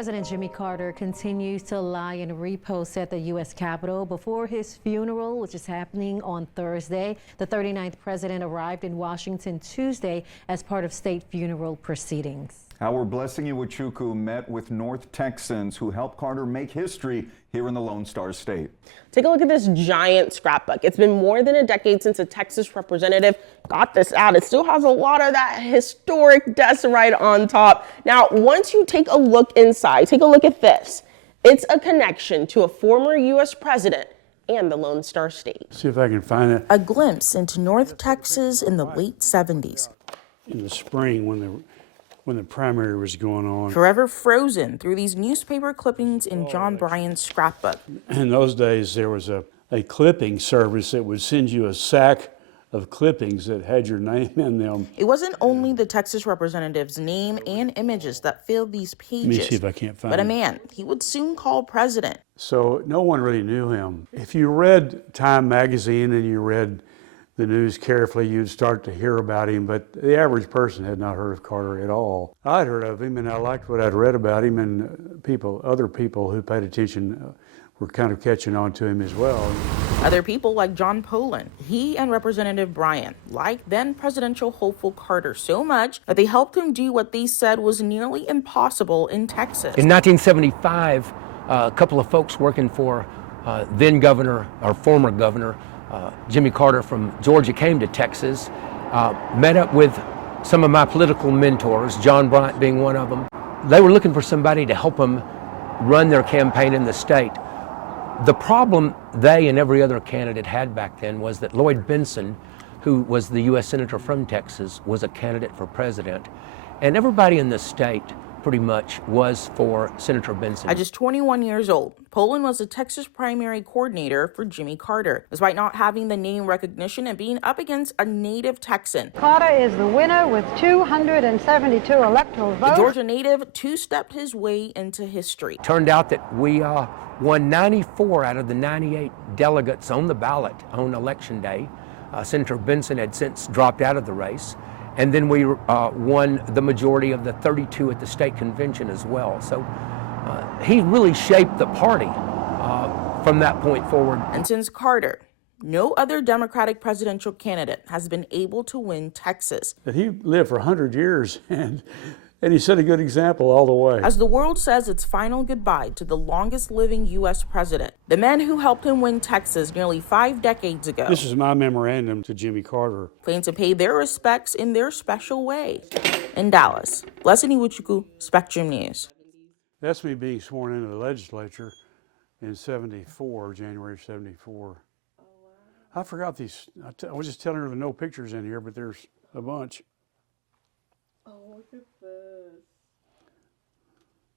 President Jimmy Carter continues to lie in repose at the U.S. Capitol before his funeral, which is happening on Thursday. The 39th president arrived in Washington Tuesday as part of state funeral proceedings. Our Blessing Iwuchukwu met with North Texans who helped Carter make history here in the Lone Star State. Take a look at this giant scrapbook. It's been more than a decade since a Texas representative got this out. It still has a lot of that historic desk right on top. Now, once you take a look inside, take a look at this. It's a connection to a former U.S. president and the Lone Star State. See if I can find it. A glimpse into North Texas in the late 70s. In the spring when the primary was going on. Forever frozen through these newspaper clippings in John Bryan's scrapbook. In those days, there was a clipping service that would send you a sack of clippings that had your name in them. It wasn't only the Texas representative's name and images that filled these pages. Let me see if I can't find it. But a man he would soon call president. So no one really knew him. If you read Time magazine and you read the news carefully, you'd start to hear about him, but the average person had not heard of Carter at all. I'd heard of him and I liked what I'd read about him, and other people who paid attention were kind of catching on to him as well. Other people like John Poland, he and Representative Bryan liked then presidential hopeful Carter so much that they helped him do what they said was nearly impossible in Texas. In 1975, a couple of folks working for then governor, or former governor, Jimmy Carter from Georgia came to Texas, met up with some of my political mentors, John Bryant being one of them. They were looking for somebody to help them run their campaign in the state. The problem they and every other candidate had back then was that Lloyd Benson, who was the U.S. Senator from Texas, was a candidate for president. And everybody in the state pretty much was for Senator Benson. At just 21 years old, Poland was the Texas primary coordinator for Jimmy Carter. Despite not having the name recognition and being up against a native Texan, Carter is the winner with 272 electoral votes. The Georgia native two-stepped his way into history. Turned out that we won 94 out of the 98 delegates on the ballot on Election Day. Senator Benson had since dropped out of the race. And then we won the majority of the 32 at the state convention as well. So he really shaped the party from that point forward. And since Carter, no other Democratic presidential candidate has been able to win Texas. He lived for 100 years and he set a good example all the way. As the world says its final goodbye to the longest living U.S. president, the man who helped him win Texas nearly 5 decades ago. This is my memorandum to Jimmy Carter. Plan to pay their respects in their special way. In Dallas, Blessing Iwuchukwu, Spectrum News. That's me being sworn into the legislature in '74, January of '74. I forgot these. I was just telling her there are no pictures in here, but there's a bunch. Oh,